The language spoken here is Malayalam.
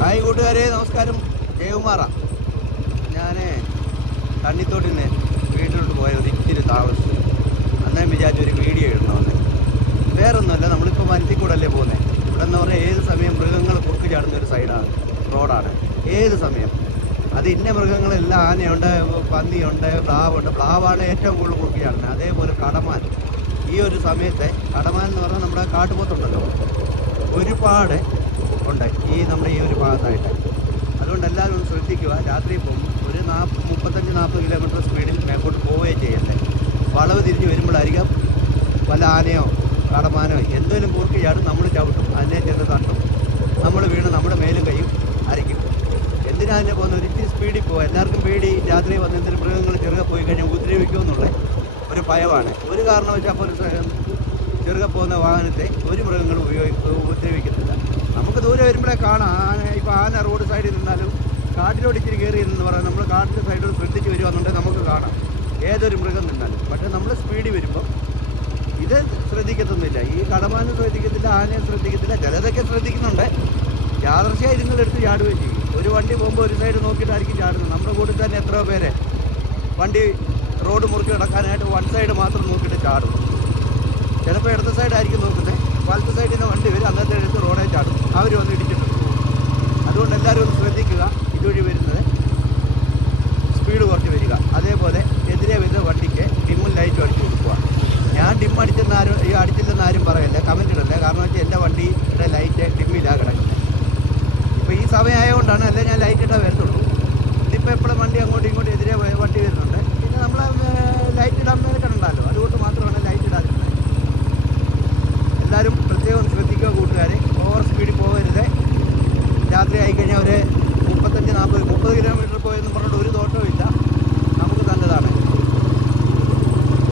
ഹായ് കൂട്ടുകാരെ, നമസ്കാരം. ജയകുമാറാ. ഞാൻ തണ്ണിത്തോട്ടിന് വീട്ടിലോട്ട് പോയത് ഇച്ചിരി താമസിച്ചു. അന്നേരം വിചാരിച്ചൊരു വീഡിയോ ഇടണമെന്ന്. വേറൊന്നുമല്ല, നമ്മളിപ്പോൾ വനത്തിൽ കൂടെ അല്ലേ പോകുന്നത്. ഇവിടെ എന്ന് പറഞ്ഞാൽ ഏത് സമയം മൃഗങ്ങൾ കുറുക്ക് ചാടുന്നൊരു സൈഡാണ്, റോഡാണ്. ഏത് സമയം അത് ഇന്ന മൃഗങ്ങളെല്ലാം, ആനയുണ്ട്, പന്നിയുണ്ട്, പ്ലാവുണ്ട്. പ്ലാവാണ് ഏറ്റവും കൂടുതൽ കുറുക്ക് ചാടുന്നത്. അതേപോലെ കടമാൻ. ഈ ഒരു സമയത്തെ കടമാൻ എന്ന് പറഞ്ഞാൽ നമ്മുടെ കാട്ടുപോത്തുണ്ടല്ലോ, ഒരുപാട് ഉണ്ട് നമ്മുടെ ഈ ഒരു ഭാഗത്തായിട്ട്. അതുകൊണ്ട് എല്ലാവരും ഒന്ന് ശ്രദ്ധിക്കുക. രാത്രി പോകും ഒരു 35-40 കിലോമീറ്റർ സ്പീഡിൽ മേപ്പോട്ട് പോവുകയും ചെയ്യണ്ടേ. വളവ് തിരിഞ്ഞ് വരുമ്പോഴായിരിക്കും വല്ല ആനയോ കടമാനോ എന്തെങ്കിലും കുറുക്ക് ചാടും. നമ്മൾ ചവിട്ടും, അതിനെ ചെന്ന് തട്ടും, നമ്മൾ വീണ് നമ്മുടെ മേലും കൈയും അരയ്ക്കും. എന്തിനാ അതിനെ പോകുന്നത്? ഒരിച്ചിരി സ്പീഡിൽ പോകുക. എല്ലാവർക്കും പേടി. രാത്രി വന്ന് എന്തെങ്കിലും മൃഗങ്ങൾ ചെറുകെ പോയി കഴിഞ്ഞാൽ ഉപദ്രവിക്കുമെന്നുള്ള ഒരു ഭയമാണ്. ഒരു കാരണവശാൽ പോലും ചെറുകെ പോകുന്ന വാഹനത്തെ ഒരു മൃഗങ്ങളും ഉപദ്രവിക്കത്തില്ല. നമുക്ക് ദൂരെ വരുമ്പോഴേ കാണാം ആന. ഇപ്പോൾ ആന റോഡ് സൈഡിൽ നിന്നാലും കാട്ടിലോട്ട് ഇച്ചിരി കയറി എന്ന് പറയാം. നമ്മൾ കാട്ടിൻ്റെ സൈഡിൽ ശ്രദ്ധിച്ച് വരുവാന്നുണ്ടെങ്കിൽ നമുക്ക് കാണാം ഏതൊരു മൃഗം നിന്നാലും. പക്ഷേ നമ്മൾ സ്പീഡിൽ വരുമ്പോൾ ഇത് ശ്രദ്ധിക്കത്തൊന്നുമില്ല. ഈ കടമാനും ശ്രദ്ധിക്കത്തില്ല, ആനയും ശ്രദ്ധിക്കത്തില്ല. ചിലതൊക്കെ ശ്രദ്ധിക്കുന്നുണ്ട്. യാദർച്ഛയായി ഇതുങ്ങളെടുത്ത് ചാടുകയും ചെയ്യും. ഒരു വണ്ടി പോകുമ്പോൾ ഒരു സൈഡ് നോക്കിയിട്ടായിരിക്കും ചാടുന്നത്. നമ്മുടെ കൂടെ തന്നെ എത്രയോ പേര് വണ്ടി റോഡ് മുറുക്കി കിടക്കാനായിട്ട് വൺ സൈഡ് മാത്രം നോക്കിയിട്ട് ചാടും. ചിലപ്പോൾ ഇടത്ത സൈഡായിരിക്കും നോക്കുന്നത്, വലത്തെ സൈഡിൽ നിന്ന് വണ്ടി വരും, അന്നത്തെ എടുത്ത് റോഡേ ചാടും. അവർ വന്ന് ഇടിച്ചിട്ട് പോകും. അതുകൊണ്ട് എല്ലാവരും ഒന്ന് ശ്രദ്ധിക്കുക. ഇതുവഴി വരുന്നത് സ്പീഡ് കുറച്ച് വരിക. അതേപോലെ എതിരെ വരുന്ന വണ്ടിക്ക് ഡിമ്മും ലൈറ്റും അടിച്ചു കൊടുക്കുക. ഞാൻ ഡിം അടിച്ചില്ലെന്ന് ആരും പറയല്ല, കമൻറ്റ് ഇടല്ലേ. കാരണം വെച്ചാൽ എൻ്റെ വണ്ടിയുടെ ലൈറ്റ് ഡിമ്മിലാണ് കിടക്കുന്നത്. ഇപ്പോൾ ഈ സമയമായതുകൊണ്ടാണ്, അല്ലേ ഞാൻ ലൈറ്റ് ഇട്ടാൽ വരത്തുള്ളൂ. ഇതിപ്പോൾ എപ്പോഴും വണ്ടി അങ്ങോട്ടും ഇങ്ങോട്ടും എതിരെ വണ്ടി വരുന്നുണ്ട്. പിന്നെ നമ്മൾ ലൈറ്റ് ഇടാൻ കിടണ്ടല്ലോ, അതുകൊണ്ട് മാത്രമാണ് ലൈറ്റ് ഇടാതിരുന്നത്. എല്ലാവരും പ്രത്യേകം ശ്രദ്ധിക്കുക കൂട്ടുകാരെ. ഓവർ സ്പീഡിൽ പോകരുത്. രാത്രി ആയിക്കഴിഞ്ഞാൽ